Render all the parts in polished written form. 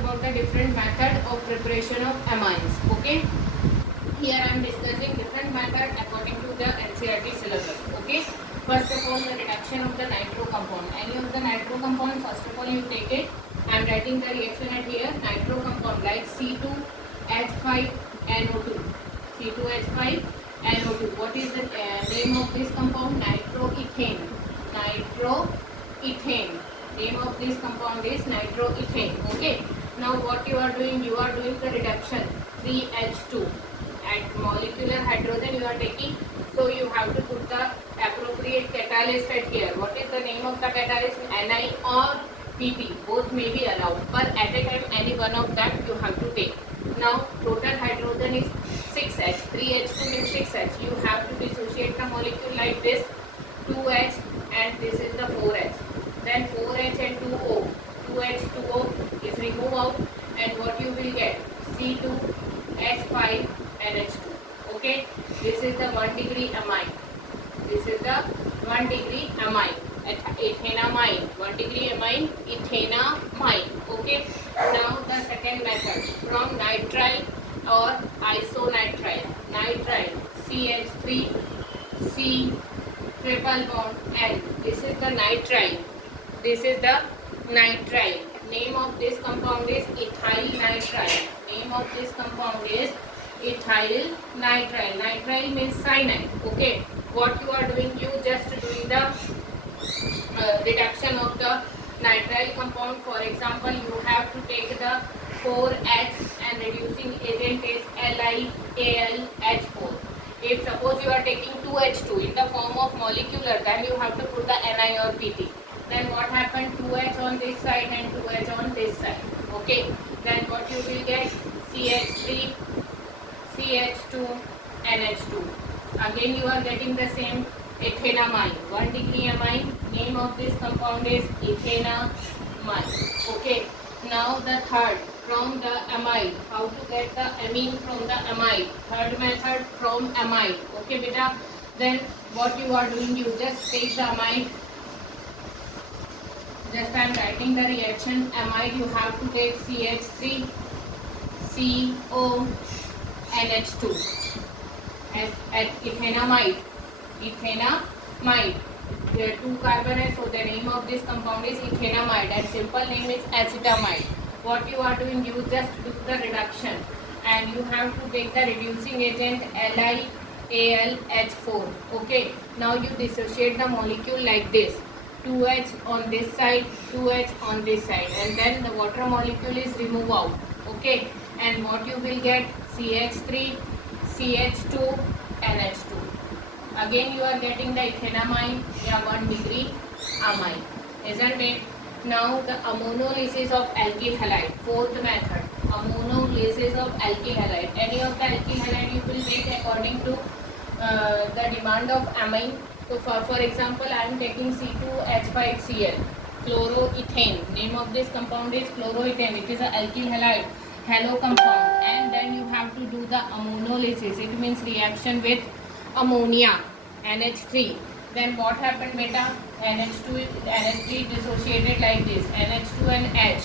about the different method of preparation of amines. Okay. Here I am discussing different method according to the NCERT syllabus. Okay. First of all, the reduction of the nitro compound. Any of the nitro compound, first of all you take it. I am writing the reaction at here. Nitro compound like C2H5NO2. C2H5NO2. What is the name of this compound? Nitroethane. Nitroethane. Name of this compound is nitroethane. Okay. Now what you are doing? You are doing the reduction 3H2 at molecular hydrogen you are taking. So you have to put the appropriate catalyst at here. What is the name of the catalyst? Ni or PP. Both may be allowed, but at a time any one of them you have to take. Now total hydrogen is 6H. 3H2 means 6H. You have to dissociate the molecule like this. 2H and this is the 4H. Then 4H and 2O. 2H, 2O is removed out and what you will get? C2H5NH2. Okay. This is the 1 degree amine. This is the 1 degree amine. Ethanamine. 1 degree amine. Ethanamine. Okay. Now the second method from nitrile or isonitrile. Nitrile CH3C triple bond N. This is the nitrile. This is the nitrile. Name of this compound is ethyl nitrile. Name of this compound is ethyl nitrile. Nitrile means cyanide. Okay. What you are doing? You just doing the reduction of the nitrile compound. For example, you have to take the 4H and reducing agent is LiAlH4. If suppose you are taking 2H2 in the form of molecular, then you have to put the Ni or Pt. Then what happened? 2H on this side and 2H on this side. Okay. Then what you will get? CH3, CH2, NH2. Again you are getting the same ethanamine. 1 degree amine. Name of this compound is ethanamine. Okay. Now the third from the amide. How to get the amine from the amide? Third method from amide. Okay, beta. Then what you are doing? You just take the amide. Just I am writing the reaction. Amide you have to take CH3, CO, NH2 as ethanamide. Ethanamide. There are 2 carbon, so the name of this compound is ethanamide and simple name is acetamide. What you are doing? You just do the reduction and you have to take the reducing agent LiAlH4. Okay. Now you dissociate the molecule like this. 2H on this side, 2H on this side, and then the water molecule is removed out. Okay. And what you will get? CH3, CH2, NH2. Again you are getting the ethanamine, 1 degree amine, isn't it? Now the ammonolysis of alkyl halide. Fourth method, ammonolysis of alkyl halide. Any of the alkyl halide you will make according to the demand of amine. So for example, I am taking C2H5Cl, chloroethane. Name of this compound is chloroethane. It is an alkyl halide, halo compound, and then you have to do the ammonolysis. It means reaction with ammonia, NH3. Then what happened, beta? NH2, NH3 dissociated like this. NH2 and H.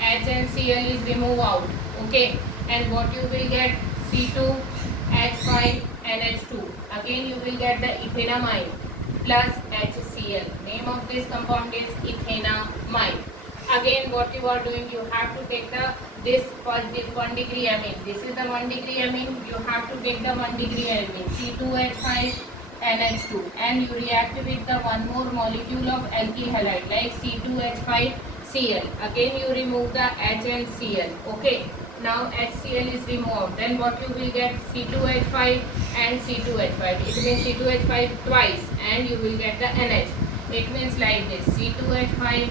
H and Cl is removed out. Okay. And what you will get? C2H5 NH2. Again you will get the ethanamine plus HCl. Name of this compound is ethanamine. Again what you are doing? You have to take this 1 degree amine. This is the 1 degree amine. You have to take the 1 degree amine. C2H5 NH2 and you react with the one more molecule of alkyl halide like C2H5Cl. Again you remove the H and Cl. Okay. Now HCl is removed. Then what you will get? C2H5 and C2H5. It means C2H5 twice and you will get the NH. It means like this. C2H5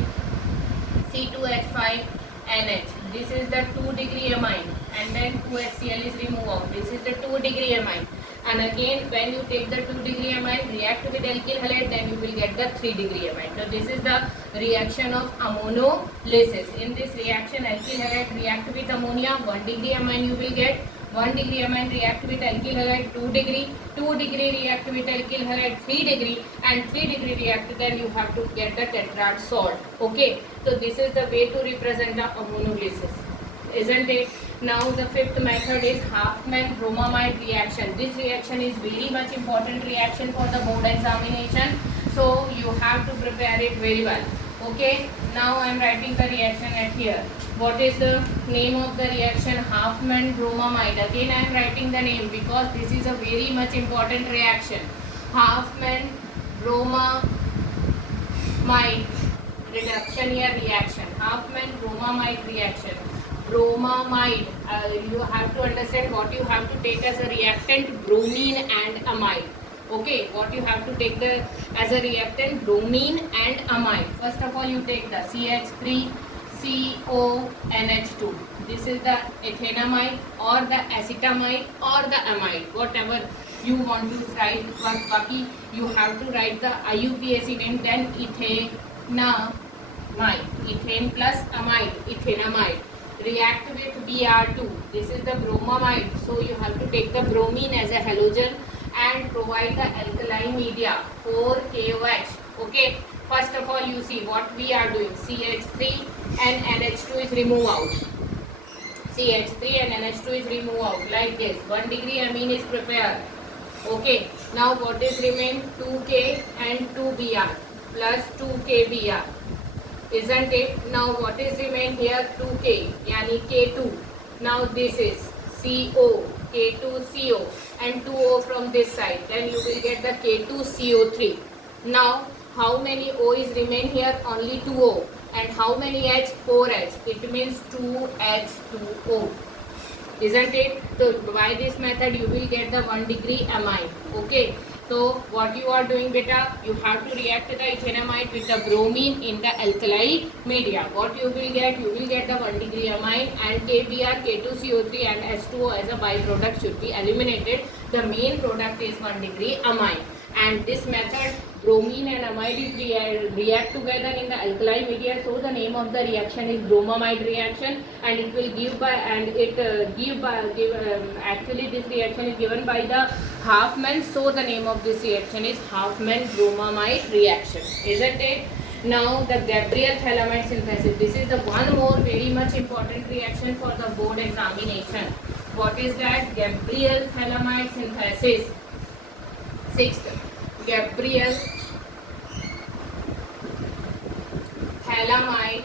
NH. This is the 2 degree amine and then 2HCl is removed. This is the 2 degree amine. And again when you take the 2 degree amine, react with alkyl halide, then you will get the 3 degree amine. So this is the reaction of ammonolysis. In this reaction, alkyl halide react with ammonia, 1 degree amine you will get. 1 degree amine react with alkyl halide 2 degree, 2 degree react with alkyl halide 3 degree, and 3 degree react, then you have to get the tetrad salt. Okay, so this is the way to represent the ammonolysis. isn't it? Now the fifth method is Halfman bromamide reaction. This reaction is very much important reaction for the board examination, so you have to prepare it very well. Okay, now I am writing the reaction at here. What is the name of the reaction? Halfman bromamide. Again I am writing the name because this is a very much important reaction. Halfman bromamide reduction here reaction. Halfman bromamide reaction. Bromamide, you have to understand what you have to take as a reactant, bromine and amide. Okay, what you have to take the as a reactant, bromine and amide. First of all, you take the CH3CONH2. This is the ethanamide or the acetamide or the amide, whatever you want to write. Baki, you have to write the IUPAC name, then ethanamide, ethane plus amide, ethanamide. React with Br2. This is the bromamide, so you have to take the bromine as a halogen and provide the alkali media 4KOH. Okay, first of all you see what we are doing. CH3 and NH2 is remove out. CH3 and NH2 is remove out like this. 1 degree amine is prepared. Okay, now what is remain? 2K and 2Br plus 2KBr. Isn't it? Now what is remain here? 2K, yani K2. Now this is CO, K2CO and 2O from this side. Then you will get the K2CO3. Now how many O is remain here? Only 2O. And how many H? 4H. It means 2H2O. Isn't it? So by this method you will get the 1 degree amine. Okay. So what you are doing, beta? You have to react the ethanamide with the bromine in the alkali media. What you will get? You will get the 1 degree amine and KBr, K2CO3 and H2O as a byproduct should be eliminated. The main product is 1 degree amine. And this method, bromine and amide react together in the alkali media, so the name of the reaction is bromamide reaction, and it will actually this reaction is given by the Halfman, so the name of this reaction is Halfman bromamide reaction, isn't it? Now the Gabriel phthalimide synthesis. This is the one more very much important reaction for the board examination. What is that? Gabriel phthalimide synthesis. Sixth, Gabriel phthalimide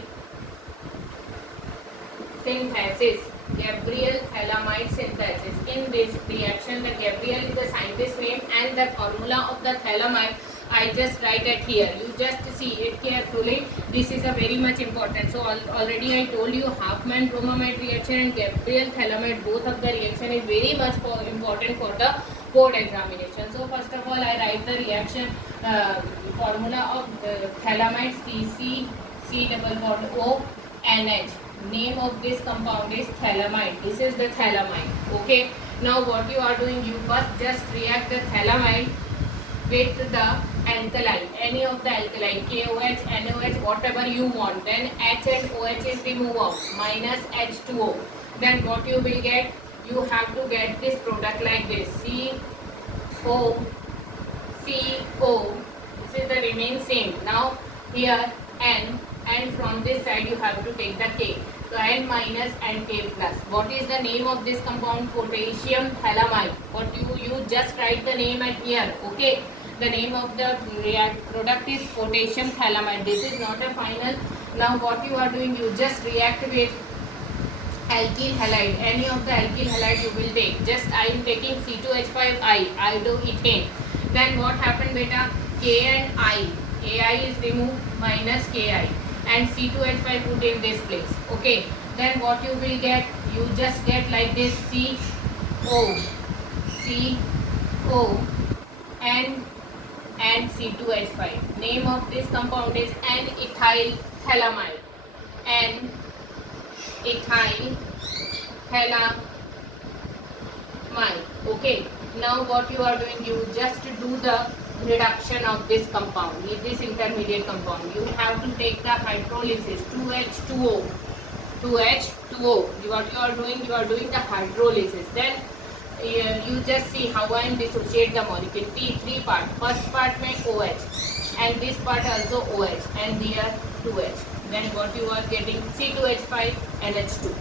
synthesis. Gabriel phthalimide synthesis. In this reaction, the Gabriel is the scientist name and the formula of the phthalimide I just write it here. You just see it carefully. This is a very much important. So already I told you Halfman bromamide reaction and Gabriel phthalimide, both of the reaction is very much important for the board examination. So first of all I write the reaction formula of phthalimide CC(O)NH. Name of this compound is phthalimide. This is the phthalimide. Okay. Now what you are doing, you must just react the phthalimide with the alkali, any of the alkali, KOH, NOH, whatever you want. Then H and OH is removed out, minus H2O. Then what you will get? You have to get this product like this, CO. This is the remain same. Now here N, and from this side you have to take the K. So N minus and K plus. What is the name of this compound? Potassium phthalimide. What you just write the name at here. Okay. The name of the product is potassium phthalimide. This is not a final. Now what you are doing? You just react with alkyl halide. Any of the alkyl halide you will take. Just I am taking C2H5I, iodoethane. Then what happened, beta? K and I. Ki is removed, minus Ki, and C2H5 put in this place. Okay. Then what you will get? You just get like this, CO, and C2H5. Name of this compound is N-ethyl phthalimide. N-ethyl phthalimide. Okay. Now what you are doing? You just do the reduction of this compound, with this intermediate compound. You have to take the hydrolysis, 2H2O. What you are doing? You are doing the hydrolysis. Then you just see how I am dissociate the molecule. T3 part. First part में OH and this part also OH and here 2H. Then what you are getting? C2H5 NH2.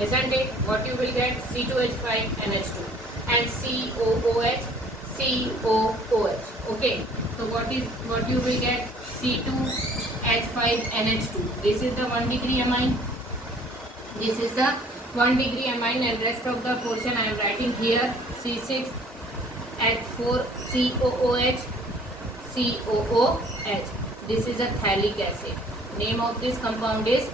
isn't it? What you will get? C2H5 NH2 and COOH COOH. Okay, so what you will get? C2H5 NH2. This is the 1 degree amine. This is the 1 degree amine, and rest of the portion I am writing here. C6H4 COOH COOH. This is a phthalic acid. Name of this compound is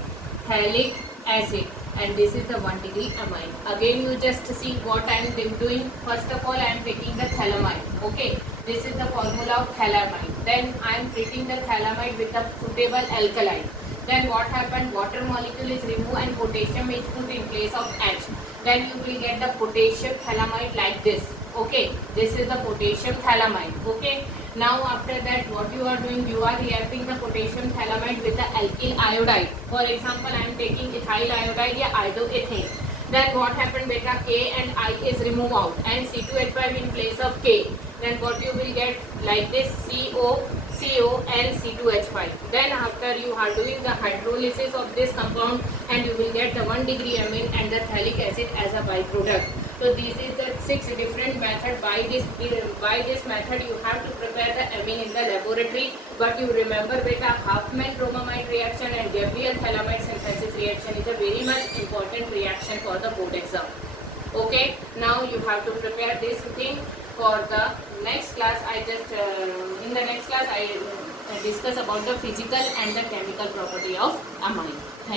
phthalic acid, and this is the 1 degree amine. Again, you just see what I am doing. First of all, I am taking the phthalamide. Okay, this is the formula of phthalamide. Then I am treating the phthalamide with a suitable alkaline. Then what happened? Water molecule is removed and potassium is put in place of H. Then you will get the potassium phthalamide like this. Okay, this is the potassium phthalamide. Okay, now after that what you are doing? You are reacting the potassium phthalamide with the alkyl iodide. For example, I am taking ethyl iodide or iodoethane. Then what happened? Beta K and I is removed out and C2H5 in place of K. Then what you will get? Like this, CO and C2H5. Then after you are doing the hydrolysis of this compound, and you will get the 1 degree amine and the phthalic acid as a byproduct. So this is the 6 different method. By this method you have to prepare the amine in the laboratory. But you remember beta, Huffman bromamide reaction and Gabriel phthalamide synthesis reaction is a very much important reaction for the board exam. Okay, now you have to prepare this thing for the next class. In the next class I discuss about the physical and the chemical property of amine.